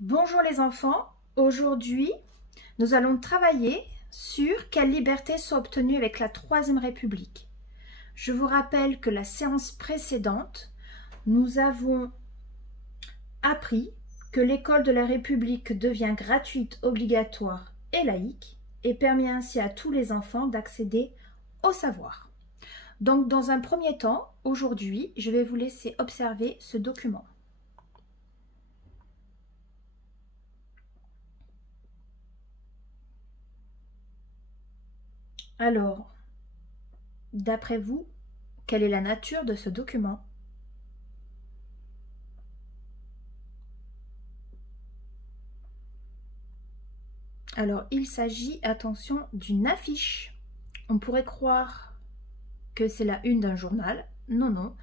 Bonjour les enfants, aujourd'hui nous allons travailler sur quelle liberté soit obtenue avec la Troisième République. Je vous rappelle que la séance précédente, nous avons appris que l'école de la République devient gratuite, obligatoire et laïque et permet ainsi à tous les enfants d'accéder au savoir. Donc dans un premier temps, aujourd'hui, je vais vous laisser observer ce document. Alors, d'après vous, quelle est la nature de ce document? Alors, il s'agit, attention, d'une affiche. On pourrait croire que c'est la une d'un journal. Non, non.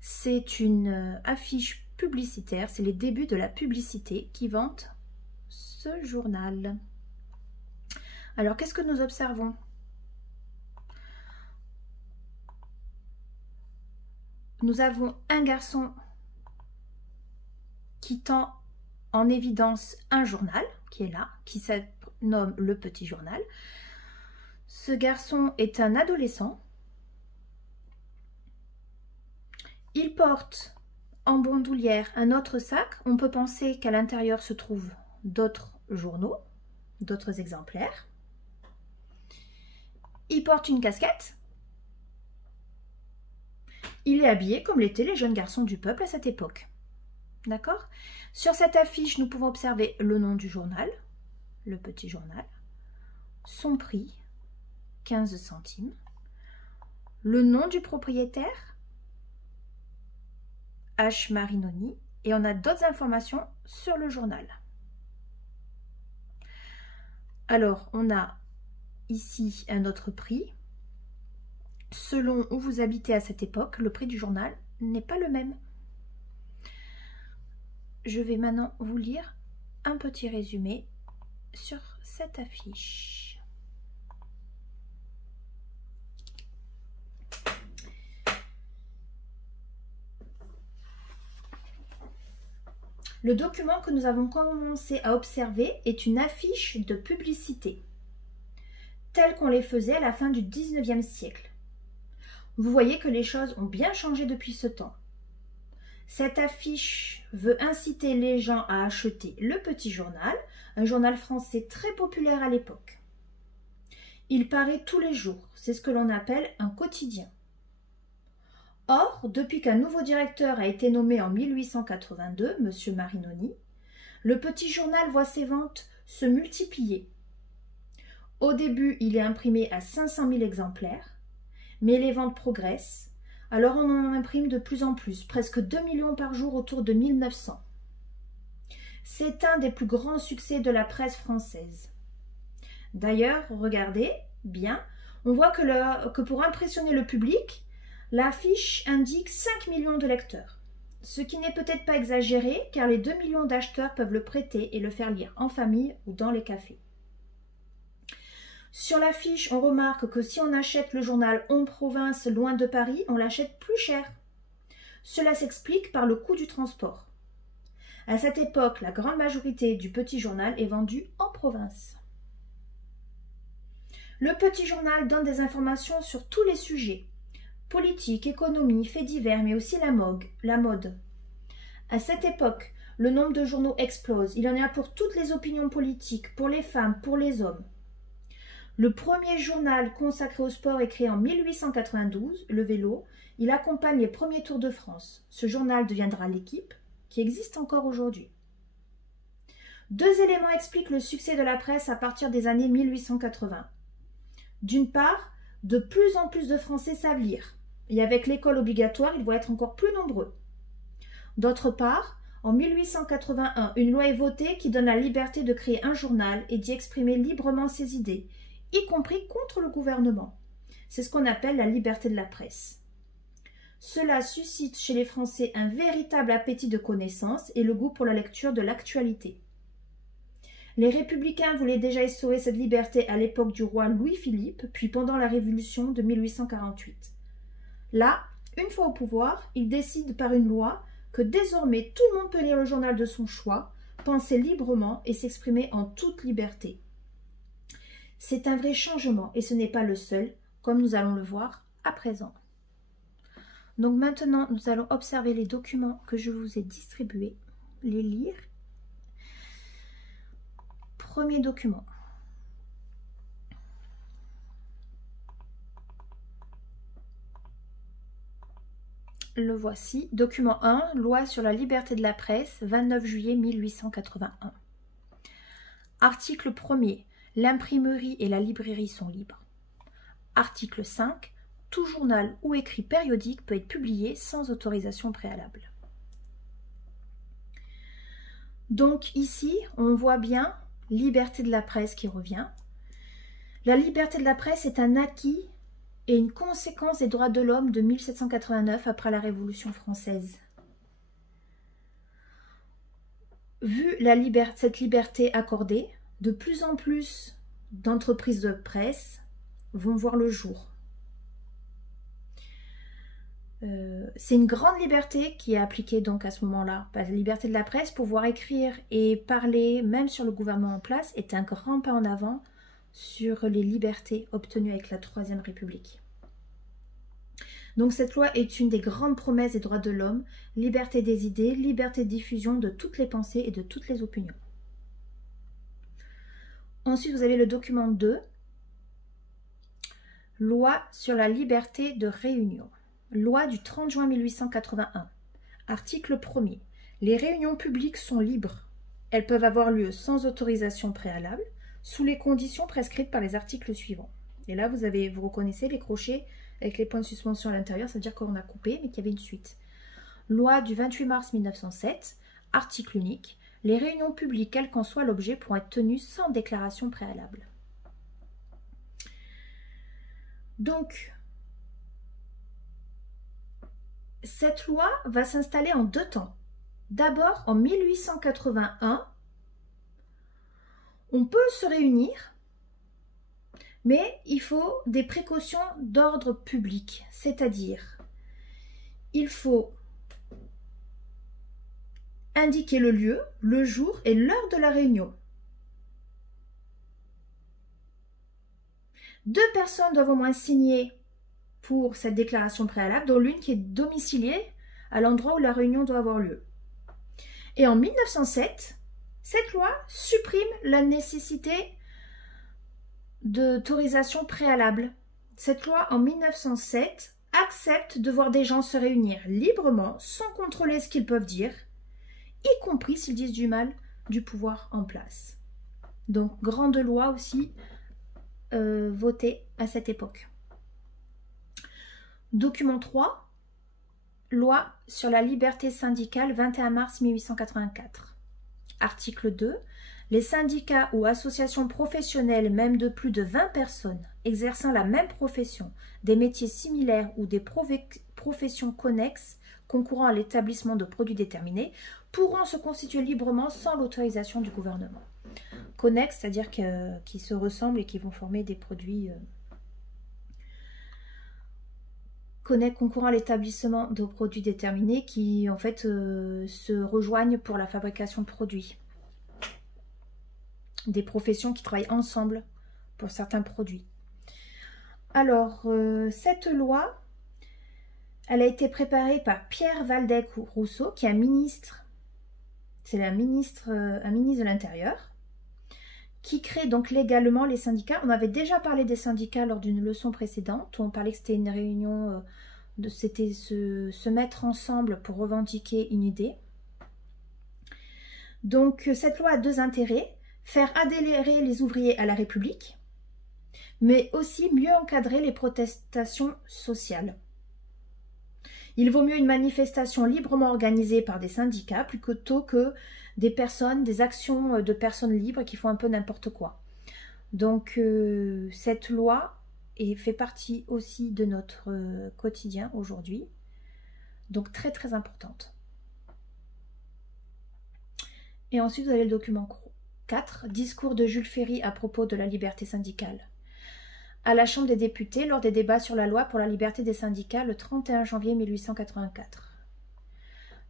C'est une affiche publicitaire. C'est les débuts de la publicité qui vante ce journal. Alors, qu'est-ce que nous observons? Nous avons un garçon qui tend en évidence un journal, qui est là, qui se nomme Le Petit Journal. Ce garçon est un adolescent. Il porte en bandoulière un autre sac. On peut penser qu'à l'intérieur se trouvent d'autres journaux, d'autres exemplaires. Il porte une casquette. Il est habillé comme l'étaient les jeunes garçons du peuple à cette époque. D'accord? Sur cette affiche, nous pouvons observer le nom du journal, Le Petit Journal, son prix, 15 centimes, le nom du propriétaire, H. Marinoni, et on a d'autres informations sur le journal. Alors, on a ici un autre prix. Selon où vous habitez à cette époque, le prix du journal n'est pas le même. Je vais maintenant vous lire un petit résumé sur cette affiche. Le document que nous avons commencé à observer est une affiche de publicité, telle qu'on les faisait à la fin du 19e siècle. Vous voyez que les choses ont bien changé depuis ce temps. Cette affiche veut inciter les gens à acheter Le Petit Journal, un journal français très populaire à l'époque. Il paraît tous les jours, c'est ce que l'on appelle un quotidien. Or, depuis qu'un nouveau directeur a été nommé en 1882, M. Marinoni, Le Petit Journal voit ses ventes se multiplier. Au début, il est imprimé à 500 000 exemplaires, mais les ventes progressent, alors on en imprime de plus en plus, presque 2 millions par jour autour de 1900. C'est un des plus grands succès de la presse française. D'ailleurs, regardez bien, on voit que pour impressionner le public, l'affiche indique 5 millions de lecteurs. Ce qui n'est peut-être pas exagéré, car les 2 millions d'acheteurs peuvent le prêter et le faire lire en famille ou dans les cafés. Sur l'affiche, on remarque que si on achète le journal en province loin de Paris, on l'achète plus cher. Cela s'explique par le coût du transport. À cette époque, la grande majorité du Petit Journal est vendu en province. Le Petit Journal donne des informations sur tous les sujets, politique, économie, faits divers, mais aussi la mode. À cette époque, le nombre de journaux explose. Il y en a pour toutes les opinions politiques, pour les femmes, pour les hommes. Le premier journal consacré au sport est créé en 1892, le vélo. Il accompagne les premiers Tours de France. Ce journal deviendra l'Équipe, qui existe encore aujourd'hui. Deux éléments expliquent le succès de la presse à partir des années 1880. D'une part, de plus en plus de Français savent lire, et avec l'école obligatoire, ils vont être encore plus nombreux. D'autre part, en 1881, une loi est votée qui donne la liberté de créer un journal et d'y exprimer librement ses idées, y compris contre le gouvernement. C'est ce qu'on appelle la liberté de la presse. Cela suscite chez les Français un véritable appétit de connaissance et le goût pour la lecture de l'actualité. Les républicains voulaient déjà instaurer cette liberté à l'époque du roi Louis-Philippe, puis pendant la Révolution de 1848. Là, une fois au pouvoir, ils décident par une loi que désormais tout le monde peut lire le journal de son choix, penser librement et s'exprimer en toute liberté. C'est un vrai changement et ce n'est pas le seul, comme nous allons le voir à présent. Donc maintenant, nous allons observer les documents que je vous ai distribués, les lire. Premier document. Le voici. Document 1, loi sur la liberté de la presse, 29 juillet 1881. Article 1er. L'imprimerie et la librairie sont libres. Article 5. Tout journal ou écrit périodique peut être publié sans autorisation préalable. Donc ici, on voit bien liberté de la presse qui revient. La liberté de la presse est un acquis et une conséquence des droits de l'homme de 1789 après la Révolution française. Vu cette liberté accordée, de plus en plus d'entreprises de presse vont voir le jour. C'est une grande liberté qui est appliquée donc à ce moment-là. La liberté de la presse, pouvoir écrire et parler, même sur le gouvernement en place, est un grand pas en avant sur les libertés obtenues avec la Troisième République. Donc cette loi est une des grandes promesses des droits de l'homme, liberté des idées, liberté de diffusion de toutes les pensées et de toutes les opinions. Ensuite, vous avez le document 2, loi sur la liberté de réunion. Loi du 30 juin 1881. Article 1er. Les réunions publiques sont libres. Elles peuvent avoir lieu sans autorisation préalable, sous les conditions prescrites par les articles suivants. Et là, vous reconnaissez les crochets avec les points de suspension à l'intérieur, c'est-à-dire qu'on a coupé, mais qu'il y avait une suite. Loi du 28 mars 1907, article unique. Les réunions publiques, quel qu'en soit l'objet, pourront être tenues sans déclaration préalable. Donc, cette loi va s'installer en deux temps. D'abord, en 1881, on peut se réunir, mais il faut des précautions d'ordre public, c'est-à-dire, il faut indiquer le lieu, le jour et l'heure de la réunion. 2 personnes doivent au moins signer pour cette déclaration préalable, dont l'une qui est domiciliée à l'endroit où la réunion doit avoir lieu. Et en 1907, cette loi supprime la nécessité d'autorisation préalable. Cette loi, en 1907, accepte de voir des gens se réunir librement, sans contrôler ce qu'ils peuvent dire, y compris s'ils disent du mal du pouvoir en place. Donc, grande loi aussi votée à cette époque. Document 3, loi sur la liberté syndicale, 21 mars 1884. Article 2. Les syndicats ou associations professionnelles, même de plus de 20 personnes, exerçant la même profession, des métiers similaires ou des professions connexes concourant à l'établissement de produits déterminés, pourront se constituer librement sans l'autorisation du gouvernement. Connexes, c'est-à-dire qui se ressemblent et qui vont former des produits concourant à l'établissement de produits déterminés qui en fait se rejoignent pour la fabrication de produits. Des professions qui travaillent ensemble pour certains produits. Alors, cette loi, elle a été préparée par Pierre Waldeck-Rousseau, qui est un ministre de l'Intérieur, qui crée donc légalement les syndicats. On avait déjà parlé des syndicats lors d'une leçon précédente, où on parlait que c'était une réunion, c'était se mettre ensemble pour revendiquer une idée. Donc, cette loi a 2 intérêts. Faire adhérer les ouvriers à la République, mais aussi mieux encadrer les protestations sociales. Il vaut mieux une manifestation librement organisée par des syndicats plutôt que des actions de personnes libres qui font un peu n'importe quoi. Donc cette loi fait partie aussi de notre quotidien aujourd'hui, donc très très importante. Et ensuite vous avez le document 4. Discours de Jules Ferry à propos de la liberté syndicale. À la Chambre des députés, lors des débats sur la loi pour la liberté des syndicats le 31 janvier 1884.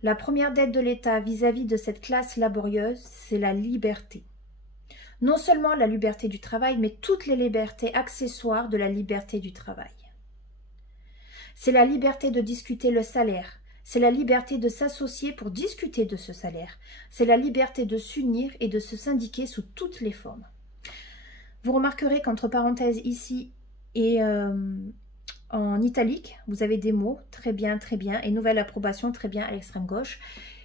La première dette de l'État vis-à-vis de cette classe laborieuse, c'est la liberté. Non seulement la liberté du travail, mais toutes les libertés accessoires de la liberté du travail. C'est la liberté de discuter le salaire. C'est la liberté de s'associer pour discuter de ce salaire. C'est la liberté de s'unir et de se syndiquer sous toutes les formes. Vous remarquerez qu'entre parenthèses ici et en italique, vous avez des mots, très bien, et nouvelle approbation, très bien, à l'extrême gauche.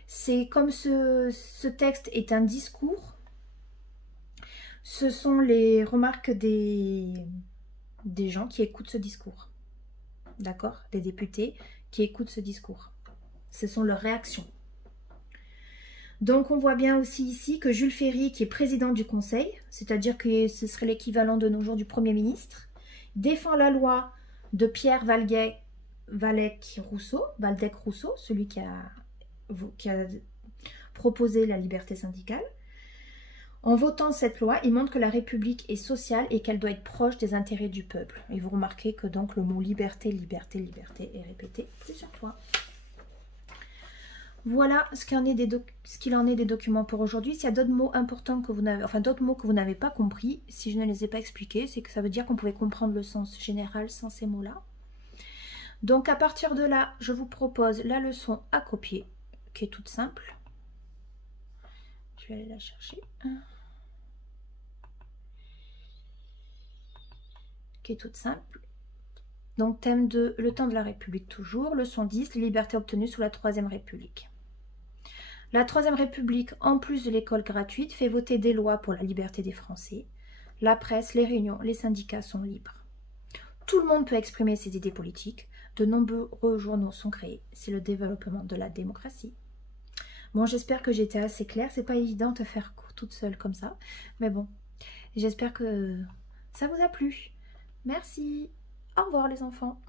C'est comme ce texte est un discours, ce sont les remarques des gens qui écoutent ce discours. D'accord? Des députés qui écoutent ce discours. Ce sont leurs réactions. Donc on voit bien aussi ici que Jules Ferry, qui est président du Conseil, c'est-à-dire que ce serait l'équivalent de nos jours du Premier ministre, défend la loi de Pierre Waldeck-Rousseau, celui qui a proposé la liberté syndicale. En votant cette loi, il montre que la République est sociale et qu'elle doit être proche des intérêts du peuple. Et vous remarquez que donc le mot liberté est répété plusieurs fois. Voilà ce qu'il en est des documents pour aujourd'hui. S'il y a d'autres mots importants que vous n'avez, enfin d'autres mots que vous n'avez pas compris, si je ne les ai pas expliqués, c'est que ça veut dire qu'on pouvait comprendre le sens général sans ces mots-là. Donc à partir de là, je vous propose la leçon à copier, qui est toute simple. Je vais aller la chercher. Qui est toute simple. Donc thème 2, le temps de la République toujours. Leçon 10, les libertés obtenues sous la Troisième République. La Troisième République, en plus de l'école gratuite, fait voter des lois pour la liberté des Français. La presse, les réunions, les syndicats sont libres. Tout le monde peut exprimer ses idées politiques. De nombreux journaux sont créés. C'est le développement de la démocratie. Bon, j'espère que j'étais assez claire. C'est pas évident de faire court toute seule comme ça. Mais bon, j'espère que ça vous a plu. Merci. Au revoir les enfants.